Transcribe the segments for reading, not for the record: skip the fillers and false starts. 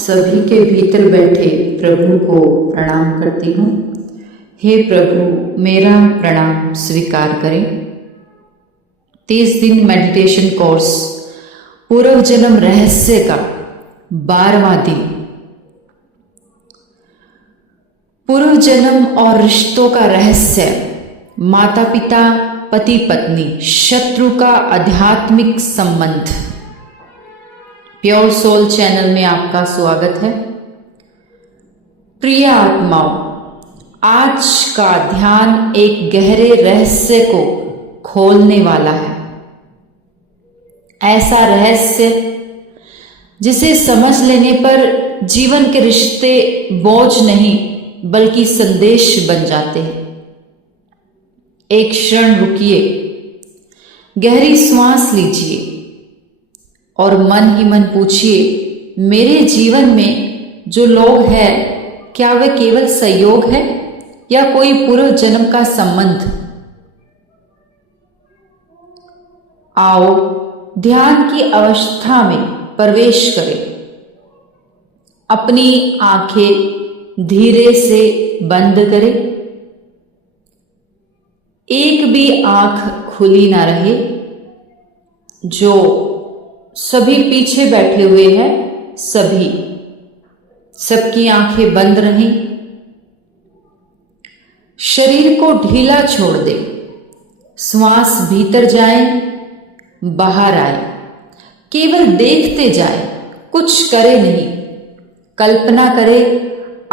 सभी के भीतर बैठे प्रभु को प्रणाम करती हूँ। हे प्रभु, मेरा प्रणाम स्वीकार करें। 30 दिन मेडिटेशन कोर्स पूर्व जन्म रहस्य का 12वां दिन। पूर्व जन्म और रिश्तों का रहस्य, माता पिता, पति पत्नी, शत्रु का आध्यात्मिक संबंध। प्योर सोल चैनल में आपका स्वागत है। प्रिय आत्माओं, आज का ध्यान एक गहरे रहस्य को खोलने वाला है। ऐसा रहस्य जिसे समझ लेने पर जीवन के रिश्ते बोझ नहीं बल्कि संदेश बन जाते हैं। एक क्षण रुकिए, गहरी सांस लीजिए और मन ही मन पूछिए, मेरे जीवन में जो लोग हैं, क्या वे केवल संयोग है या कोई पूर्व जन्म का संबंध? आओ ध्यान की अवस्था में प्रवेश करें। अपनी आंखें धीरे से बंद करें। एक भी आंख खुली ना रहे। जो सभी पीछे बैठे हुए हैं, सबकी आंखें बंद रहें। शरीर को ढीला छोड़ दें। श्वास भीतर जाए, बाहर आए। केवल देखते जाए, कुछ करे नहीं। कल्पना करें,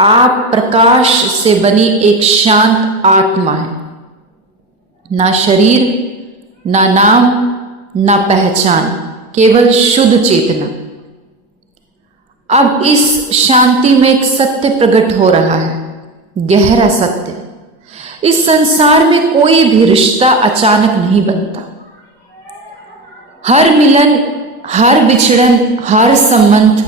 आप प्रकाश से बनी एक शांत आत्मा है। ना शरीर, ना नाम, ना पहचान, केवल शुद्ध चेतना। अब इस शांति में एक सत्य प्रकट हो रहा है, गहरा सत्य। इस संसार में कोई भी रिश्ता अचानक नहीं बनता। हर मिलन, हर बिछड़न, हर संबंध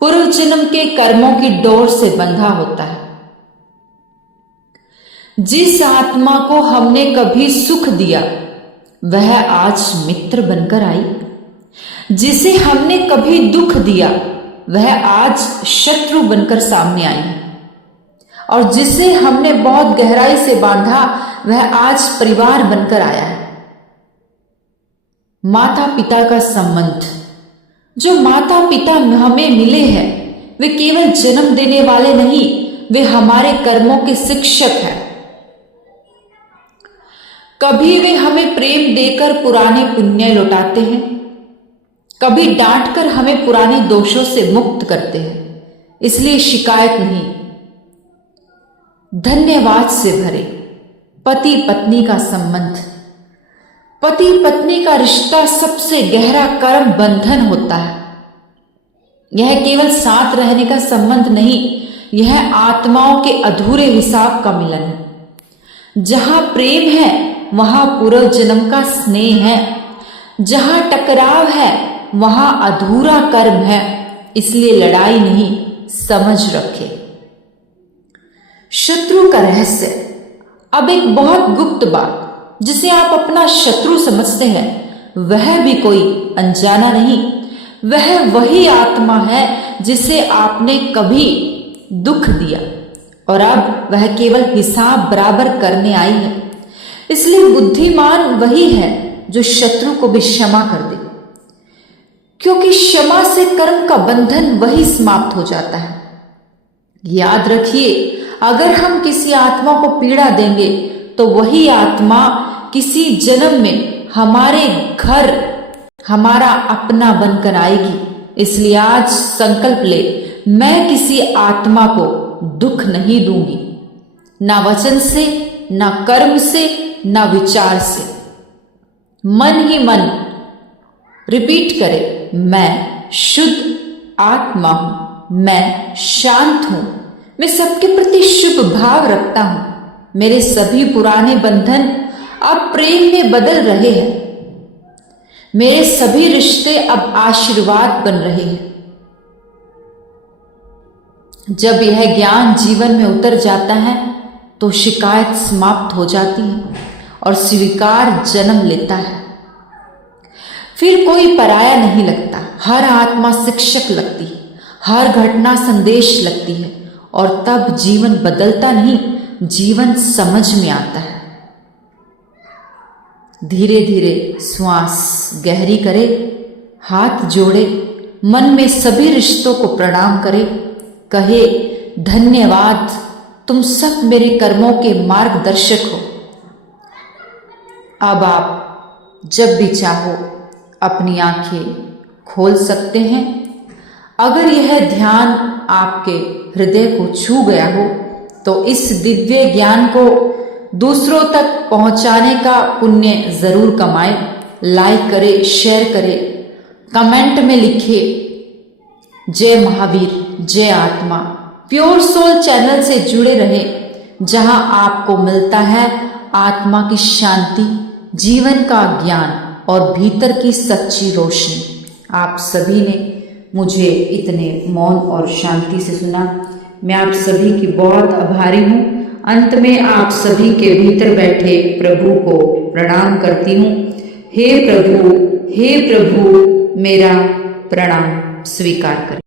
पूर्व जन्म के कर्मों की डोर से बंधा होता है। जिस आत्मा को हमने कभी सुख दिया, वह आज मित्र बनकर आई। जिसे हमने कभी दुख दिया, वह आज शत्रु बनकर सामने आई। और जिसे हमने बहुत गहराई से बांधा, वह आज परिवार बनकर आया है। माता पिता का संबंध, जो माता पिता हमें मिले हैं, वे केवल जन्म देने वाले नहीं, वे हमारे कर्मों के शिक्षक हैं। कभी वे हमें प्रेम देकर पुराने पुण्य लौटाते हैं, कभी डांटकर हमें पुराने दोषों से मुक्त करते हैं। इसलिए शिकायत नहीं, धन्यवाद से भरे। पति पत्नी का संबंध, पति पत्नी का रिश्ता सबसे गहरा कर्म बंधन होता है। यह केवल साथ रहने का संबंध नहीं, यह आत्माओं के अधूरे हिसाब का मिलन है। जहां प्रेम है, वहां पूर्व जन्म का स्नेह है। जहां टकराव है, वहां अधूरा कर्म है। इसलिए लड़ाई नहीं, समझ रखे। शत्रु का रहस्य, अब एक बहुत गुप्त बात, जिसे आप अपना शत्रु समझते हैं, वह भी कोई अनजाना नहीं। वह वही आत्मा है जिसे आपने कभी दुख दिया और अब वह केवल हिसाब बराबर करने आई है। इसलिए बुद्धिमान वही है जो शत्रु को भी क्षमा कर दे, क्योंकि क्षमा से कर्म का बंधन वही समाप्त हो जाता है। याद रखिए, अगर हम किसी आत्मा को पीड़ा देंगे तो वही आत्मा किसी जन्म में हमारे घर हमारा अपना बनकर आएगी। इसलिए आज संकल्प ले, मैं किसी आत्मा को दुख नहीं दूंगी, ना वचन से, ना कर्म से, ना विचार से। मन ही मन रिपीट करे, मैं शुद्ध आत्मा हूं, मैं शांत हूं, मैं सबके प्रति शुभ भाव रखता हूं। मेरे सभी पुराने बंधन अब प्रेम में बदल रहे हैं। मेरे सभी रिश्ते अब आशीर्वाद बन रहे हैं। जब यह ज्ञान जीवन में उतर जाता है तो शिकायत समाप्त हो जाती है और स्वीकार जन्म लेता है। फिर कोई पराया नहीं लगता, हर आत्मा शिक्षक लगती है। हर घटना संदेश लगती है और तब जीवन बदलता नहीं, जीवन समझ में आता है। धीरे धीरे श्वास गहरी करे, हाथ जोड़े, मन में सभी रिश्तों को प्रणाम करे, कहे धन्यवाद, तुम सब मेरे कर्मों के मार्गदर्शक हो। अब आप जब भी चाहो अपनी आंखें खोल सकते हैं। अगर यह ध्यान आपके हृदय को छू गया हो तो इस दिव्य ज्ञान को दूसरों तक पहुंचाने का पुण्य जरूर कमाएं। लाइक करें, शेयर करें, कमेंट में लिखिए जय महावीर, जय आत्मा। प्योर सोल चैनल से जुड़े रहें, जहां आपको मिलता है आत्मा की शांति, जीवन का ज्ञान और भीतर की सच्ची रोशनी। आप सभी ने मुझे इतने मौन और शांति से सुना, मैं आप सभी की बहुत आभारी हूँ। अंत में आप सभी के भीतर बैठे प्रभु को प्रणाम करती हूँ। हे प्रभु, मेरा प्रणाम स्वीकार करें।